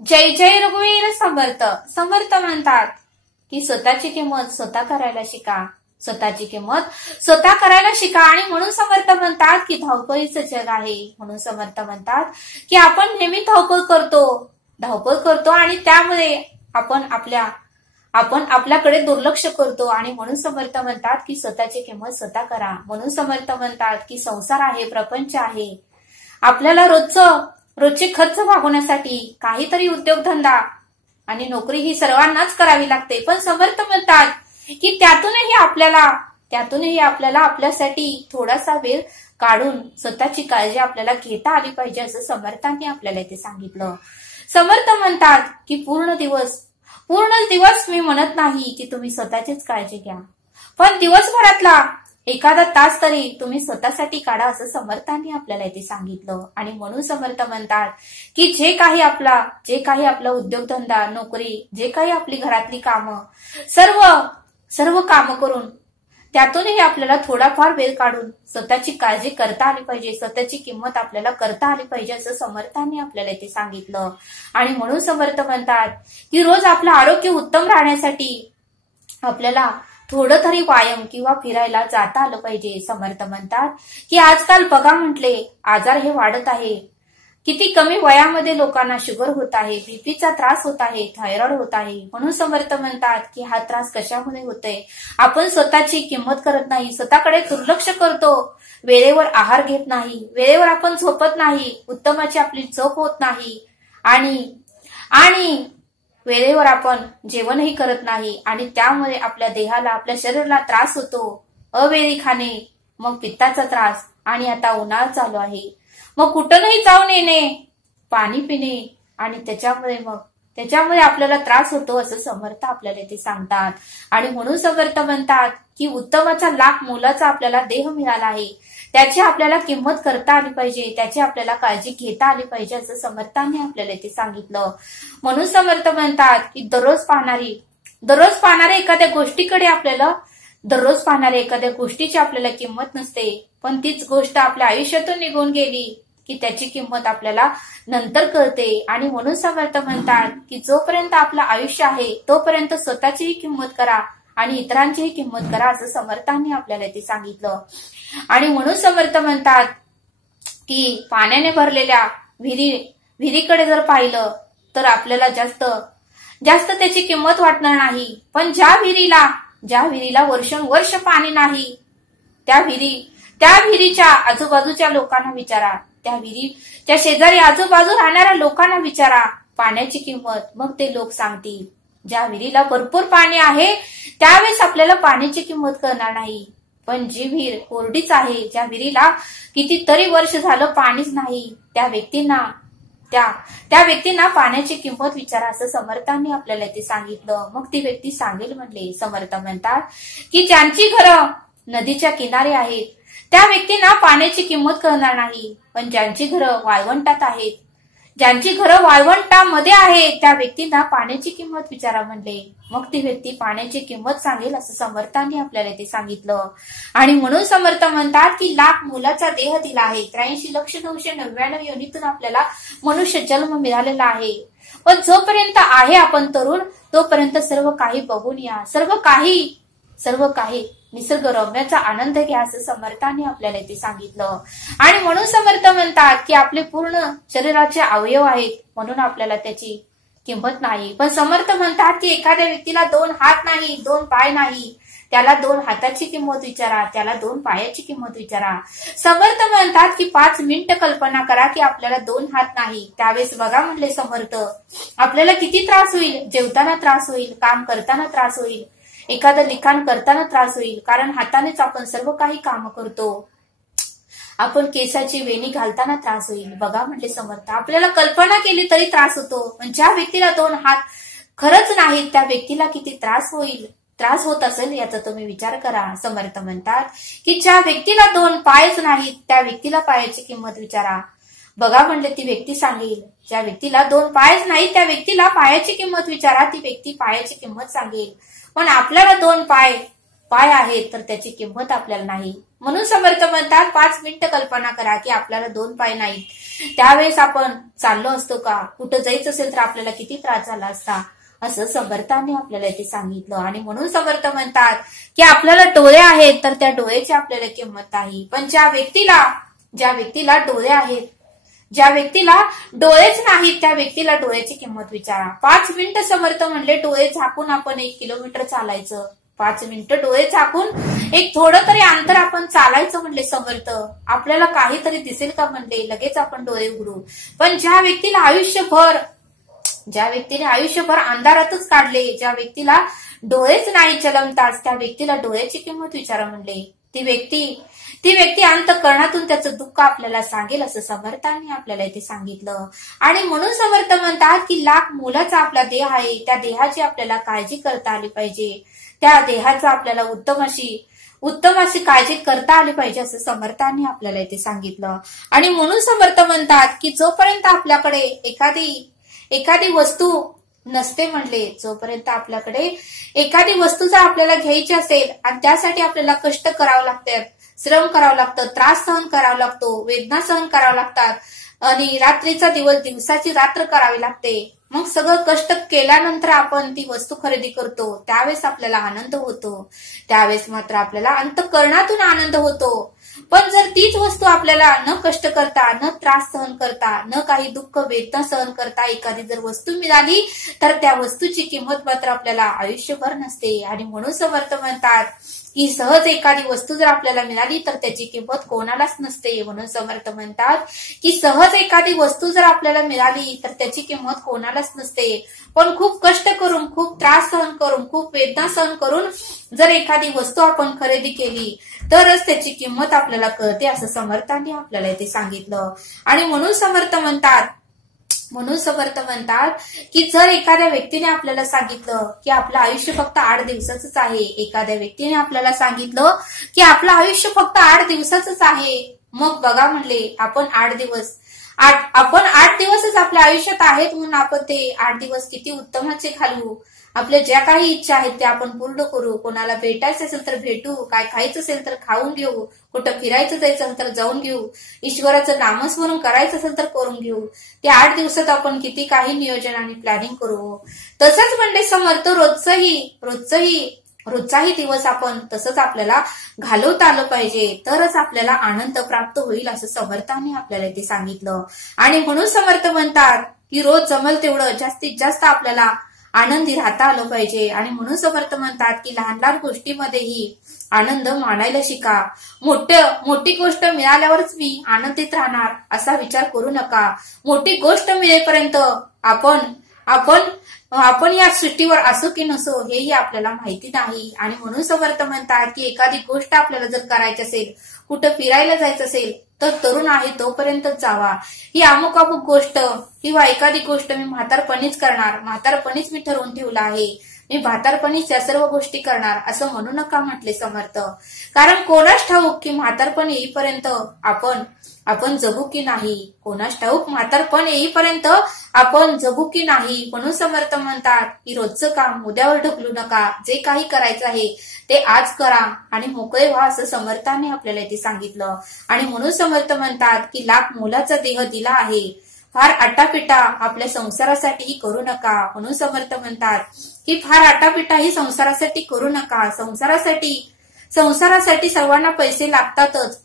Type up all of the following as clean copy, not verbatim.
जय जय रघुवीर समर्थ. समर्थ म्हणतात की स्वतःची किंमत स्वतः करायला शिका. स्वतःची किंमत स्वतः करायला शिका. आणि म्हणून समर्थ म्हणतात की धावपळीचं जग आहे. म्हणून समर्थ म्हणतात की आपण नेहमी धावपळ करतो आणि त्यामुळे आपण आपल्याकडे दुर्लक्ष करतो. आणि म्हणून समर्थ म्हणतात की स्वतःची किंमत स्वतः करा. म्हणून समर्थ म्हणतात की संसार आहे, प्रपंच आहे. आपल्याला रोजचे खर्च भागवण्यासाठी काहीतरी उद्योगधंदा आणि नोकरी ही सर्वांनाच करावी लागते. पण समर्थ म्हणतात की त्यातूनही आपल्याला आपल्यासाठी थोडासा वेळ काढून स्वतःची काळजी आपल्याला घेता आली पाहिजे, असं समर्थांनी आपल्याला इथे सांगितलं. समर्थ म्हणतात की पूर्ण दिवस मी म्हणत नाही की तुम्ही स्वतःचीच काळजी घ्या, पण दिवसभरातला एखादा तास तरी तुम्ही स्वतःसाठी काढा, असं समर्थांनी आपल्याला इथे सांगितलं. आणि म्हणून समर्थ म्हणतात की जे काही आपला उद्योगधंदा, नोकरी, जे काही आपली घरातली कामं, सर्व कामं करून त्यातूनही आपल्याला थोडाफार वेळ काढून स्वतःची काळजी करता आली पाहिजे, स्वतःची किंमत आपल्याला करता आली पाहिजे, असं समर्थांनी आपल्याला इथे सांगितलं. आणि म्हणून समर्थ म्हणतात की रोज आपलं आरोग्य उत्तम राहण्यासाठी आपल्याला थोडं तरी व्यायाम किंवा फिरायला जाता आलं पाहिजे. समर्थ म्हणतात की आजकाल बघा म्हटले आजार हे वाढत आहे. किती कमी वयामध्ये लोकांना शुगर होत आहे, बीपीचा त्रास होत आहे, थायरॉइड होत आहे. म्हणून समर्थ म्हणतात की हा त्रास कशामुळे होतोय? आपण स्वतःची किंमत करत नाही, स्वतःकडे दुर्लक्ष करतो, वेळेवर आहार घेत नाही, वेळेवर आपण झोपत नाही, उत्तमाची आपली झोप होत नाही आणि वेळेवर आपण जेवणही करत नाही. आणि त्यामुळे आपल्या देहाला, आपल्या शरीराला त्रास होतो. अवेळी खाणे, मग पित्ताचा त्रास, आणि आता उन्हाळा चालू आहे, मग कुठंही जाऊन येणे, पाणी पिणे, आणि त्याच्यामुळे आपल्याला त्रास होतो, असं समर्थ आपल्याला ते सांगतात. आणि म्हणून समर्थ म्हणतात की उत्तमाचा लाख मोलाचा आपल्याला देह मिळाला आहे, त्याची आपल्याला किंमत करता आली पाहिजे, त्याची आपल्याला काळजी घेता आली पाहिजे, असं समर्थांनी आपल्याला ते सांगितलं. म्हणून समर्थ म्हणतात की दररोज पाहणारे एखाद्या गोष्टीची आपल्याला किंमत नसते, पण तीच गोष्ट आपल्या आयुष्यातून निघून गेली की त्याची किंमत आपल्याला नंतर कळते. आणि म्हणून समर्थ म्हणतात की जोपर्यंत आपलं आयुष्य आहे तोपर्यंत स्वतःचीही किंमत करा आणि इतरांचीही किंमत करा, असं समर्थांनी आपल्याला ते सांगितलं. आणि म्हणून समर्थ म्हणतात की पाण्याने भरलेल्या विहिरीकडे जर पाहिलं तर आपल्याला जास्त त्याची किंमत वाटणार नाही, पण ज्या विहिरीला वर्षानुवर्ष पाणी नाही, त्या विहिरीच्या आजूबाजूच्या लोकांना विचारा, त्या विहिरीच्या शेजारी आजूबाजू राहणाऱ्या लोकांना विचारा पाण्याची किंमत, मग ते लोक सांगतील. ज्या विहिरीला भरपूर पाणी आहे त्यावेळेस आपल्याला पाण्याची किंमत करणार नाही, पण जी विहीर कोरडीच आहे, ज्या विहिरीला कितीतरी वर्ष झालं पाणीच नाही, त्या व्यक्तींना पाण्याची किंमत विचारा, असं समर्थांनी आपल्याला ते सांगितलं. मग ती व्यक्ती सांगेल म्हणले. समर्थ म्हणतात की ज्यांची घरं नदीच्या किनारे आहेत त्या व्यक्तींना पाण्याची किंमत करणार नाही, पण ज्यांची घरं वाळवंटामध्ये आहेत त्या व्यक्तींना पाण्याची किंमत विचारा म्हणले. मग ती व्यक्ती पाण्याची किंमत सांगेल, असं समर्थांनी आपल्याला ते सांगितलं. आणि म्हणून समर्थ म्हणतात की लाख मोलाचा देह दिला आहे, 83,999 योनीतून आपल्याला मनुष्य जन्म मिळालेला आहे, पण जोपर्यंत आहे आपण तरुण तोपर्यंत सर्व काही बघून या, सर्व काही निसर्गरम्याचा आनंद घ्या, असं समर्थांनी आपल्याला ते सांगितलं. आणि म्हणून समर्थ म्हणतात की आपले पूर्ण शरीराचे अवयव आहेत म्हणून आपल्याला त्याची किंमत नाही, पण समर्थ म्हणतात की एखाद्या व्यक्तीला 2 हात नाही, 2 पाय नाही, त्याला 2 हाताची किंमत विचारा, त्याला 2 पायाची किंमत विचारा. समर्थ म्हणतात की 5 मिनिटं कल्पना करा की आपल्याला 2 हात नाही, त्यावेळेस बघा म्हणले समर्थ आपल्याला किती त्रास होईल. जेवताना त्रास होईल, काम करताना त्रास होईल, एखादं लिखाण करताना त्रास होईल, कारण हातानेच आपण सर्व काही काम करतो. आपण केसाची वेणी घालताना त्रास होईल, बघा म्हटले समर्थ आपल्याला कल्पना केली तरी त्रास होतो, पण ज्या व्यक्तीला 2 हात खरंच नाहीत त्या व्यक्तीला किती त्रास होत असेल याचा तुम्ही विचार करा. समर्थ म्हणतात की ज्या व्यक्तीला 2 पायच नाहीत त्या व्यक्तीला पायाची किंमत विचारा, बघा म्हणले ती व्यक्ती सांगेल. ज्या व्यक्तीला 2 पायच नाहीत त्या व्यक्तीला पायाची किंमत विचारा, ती व्यक्ती पायाची किंमत सांगेल. पण आपल्याला 2 पाय आहेत तर त्याची किंमत आपल्याला नाही, म्हणून समर्थ म्हणतात 5 मिनिटं कल्पना करा की आपल्याला 2 पाय नाहीत, त्यावेळेस आपण चाललो असतो का? कुठं जायचं असेल तर आपल्याला किती त्रास झाला असता, असं समर्थांनी आपल्याला इथे सांगितलं. आणि म्हणून समर्थ म्हणतात की आपल्याला डोळे आहेत तर त्या डोळ्याची आपल्याला किंमत नाही, पण ज्या व्यक्तीला डोळे आहेत, ज्या व्यक्तीला डोळेच नाहीत त्या व्यक्तीला डोळ्याची किंमत विचारा. 5 मिनिटं समर्थ म्हणले डोळे झाकून आपण 1 किलोमीटर चालायचं. 5 मिनिटं डोळे झाकून एक थोडं तरी अंतर आपण चालायचं म्हणले समर्थ. आपल्याला काहीतरी दिसेल का म्हणले, लगेच आपण डोळे उघडू. पण ज्या व्यक्तीने आयुष्यभर अंधारातच काढले, ज्या व्यक्तीला डोळेच नाही जलमताच, त्या व्यक्तीला डोळ्याची किंमत विचारा म्हणले. ती व्यक्ती अंतःकरणातून त्याचं दुःख आपल्याला सांगेल असं समर्थांनी आपल्याला इथे सांगितलं. आणि म्हणून समर्थ म्हणतात की लाख मोलाचा आपला देह आहे, त्या देहाची आपल्याला काळजी करता आली पाहिजे, त्या देहाचा आपल्याला उत्तम अशी काळजी करता आली पाहिजे असं समर्थांनी आपल्याला इथे सांगितलं. आणि म्हणून समर्थ म्हणतात की जोपर्यंत आपल्याकडे एखादी वस्तू नसते म्हणले, जोपर्यंत आपल्याकडे एखादी वस्तू जर आपल्याला घ्यायची असेल आणि त्यासाठी आपल्याला कष्ट करावं लागतात, श्रम करावं लागतं, त्रास सहन करावा लागतो, वेदना सहन करावं लागतात आणि रात्रीचा दिवस दिवसाची रात्र करावी लागते. मग सगळं कष्ट केल्यानंतर आपण ती वस्तू खरेदी करतो, त्यावेळेस आपल्याला आनंद होतो, त्यावेळेस मात्र आपल्याला अंतःकरणातून आनंद होतो. पण जर तीच वस्तू आपल्याला न कष्ट करता, न त्रास सहन करता, न काही दुःख वेदना सहन करता एखादी जर वस्तू मिळाली तर त्या वस्तूची किंमत मात्र आपल्याला आयुष्यभर नसते. आणि म्हणून समर्थ म्हणतात की सहज एखादी वस्तू जर आपल्याला मिळाली तर त्याची किंमत कोणालाच नसते. म्हणून समर्थ म्हणतात की सहज एखादी वस्तू जर आपल्याला मिळाली तर त्याची किंमत कोणालाच नसते, पण खूप कष्ट करून, खूप त्रास सहन करून, खूप वेदना सहन करून जर एखादी वस्तू आपण खरेदी केली तरच त्याची किंमत आपल्याला कळते असं समर्थांनी आपल्याला इथे सांगितलं. आणि म्हणून समर्थ म्हणतात की जर एखाद्या व्यक्तीने आपल्याला सांगितलं की आपलं आयुष्य फक्त 8 दिवसाचंच आहे, एखाद्या व्यक्तीने आपल्याला सांगितलं की आपलं आयुष्य फक्त 8 दिवसाचंच आहे, मग बघा म्हणले आपण 8 दिवसच आपल्या आयुष्यात आहेत म्हणून आपण ते 8 दिवस किती उत्तमाचे घालवू, आपल्या ज्या काही इच्छा आहेत त्या आपण पूर्ण करू, कोणाला भेटायचं असेल तर भेटू, काय खायचं असेल तर खाऊन घेऊ, कुठं फिरायचं जायचं असेल तर जाऊन घेऊ, ईश्वराचं नामस्मरण करायचं असेल तर करून घेऊ. त्या 8 दिवसात आपण किती काही नियोजन आणि प्लॅनिंग करू. तसंच म्हणले समर्थ रोजचाही दिवस आपण तसंच आपल्याला घालवता आलं पाहिजे, तरच आपल्याला आनंद प्राप्त होईल असं समर्थांनी आपल्याला इथे सांगितलं. आणि म्हणून समर्थ म्हणतात की रोज जमल तेवढं जास्तीत जास्त आपल्याला आनंदी राहता आलं पाहिजे. आणि म्हणून समर्थ म्हणतात की लहान लहान गोष्टीमध्येही आनंद मानायला शिका. मोठी गोष्ट मिळाल्यावरच मी आनंदित राहणार असा विचार करू नका. मोठी गोष्ट मिळेपर्यंत आपण या सृष्टीवर असो की नसो हेही आपल्याला माहिती नाही. आणि म्हणून समर्थ म्हणतात की एखादी गोष्ट आपल्याला जर करायची असेल, कुठं फिरायला जायचं असेल तर तरुण आहे तोपर्यंतच जावा. ही अमुक गोष्ट किंवा एखादी गोष्ट मी म्हातारपणीच करणार, म्हातारपणीच मी ठरवून ठेवलं आहे, मी म्हातारपणीच या सर्व गोष्टी करणार असं म्हणू नका म्हटले समर्थ. कारण कोणास ठाऊक की म्हातारपण येईपर्यंत आपण जगू की नाही, कोणास ठाऊक म्हातारपण येईपर्यंत आपण जगू की नाही. म्हणून समर्थ म्हणतात की रोजचं काम उद्यावर ढकलू नका, जे काही करायचं आहे ते आज करा आणि मोकळे व्हा असं समर्थांनी आपल्याला इथे सांगितलं. आणि म्हणून समर्थ म्हणतात की लाख मोलाचा देह दिला आहे, फार आटापिटा आपल्या संसारासाठीही करू नका. म्हणून समर्थ म्हणतात की फार आटापिटाही संसारासाठी करू नका. संसारासाठी सर्वांना पैसे लागतातच,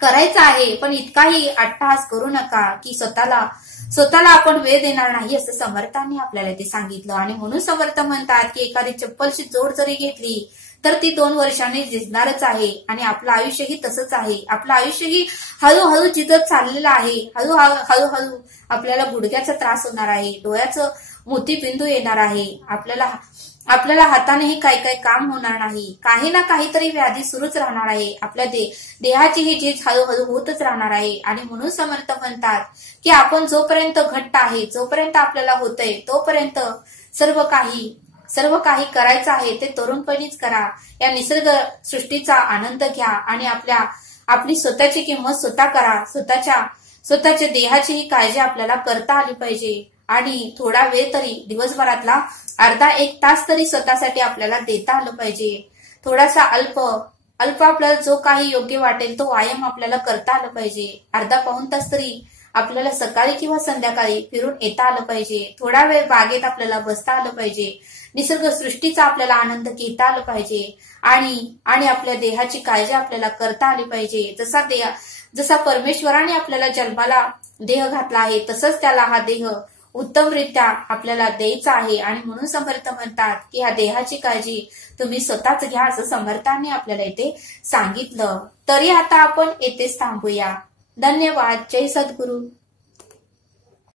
करायचं आहे, पण इतकाही अट्टहास करू नका की स्वतःला आपण वेळ देणार नाही असं समर्थांनी आपल्याला ते सांगितलं. आणि म्हणून समर्थ म्हणतात की एखादी चप्पलची जोड जरी घेतली तर ती 2 वर्षांनी झिजणारच आहे. आणि आपलं आयुष्यही तसंच आहे, आपलं आयुष्यही हळूहळू झिजत चाललेलं आहे. हळूहळू आपल्याला गुडघ्याचा त्रास होणार आहे, डोळ्याचं मोतीबिंदू येणार आहे, आपल्याला हातानेही काही काम होणार नाही, काही ना काहीतरी व्याधी सुरूच राहणार आहे, आपल्या देहाची ही झीज हळूहळू होतच राहणार आहे. आणि म्हणून समर्थ म्हणतात की आपण जोपर्यंत घट्ट आहे, जोपर्यंत आपल्याला होतंय तोपर्यंत सर्व काही करायचं आहे ते तरुणपणीच करा. या निसर्ग सृष्टीचा आनंद घ्या आणि आपली स्वतःची किंमत स्वतः करा. स्वतःच्या देहाचीही काळजी आपल्याला करता आली पाहिजे. आणि थोडा वेळ तरी दिवसभरातला अर्धा 1 तास तरी स्वतःसाठी आपल्याला देता आलं पाहिजे. थोडासा अल्प आपल्याला जो काही योग्य वाटेल तो व्यायाम आपल्याला करता आला पाहिजे. अर्धा पाऊण तास तरी आपल्याला सकाळी किंवा संध्याकाळी फिरून येता आलं पाहिजे. थोडा वेळ बागेत आपल्याला बसता आलं पाहिजे. निसर्ग सृष्टीचा आपल्याला आनंद घेता आला पाहिजे आणि आपल्या देहाची काळजी आपल्याला करता आली पाहिजे. जसा परमेश्वराने आपल्याला जन्माला देह घातला आहे तसंच त्याला हा देह उत्तमरित्या आपल्याला द्यायचा आहे. आणि म्हणून समर्थ म्हणतात की ह्या देहाची काळजी तुम्ही स्वतःच घ्या, असं समर्थांनी आपल्याला इथे सांगितलं. तरी आता आपण येथेच थांबूया. धन्यवाद. जय सद्गुरू.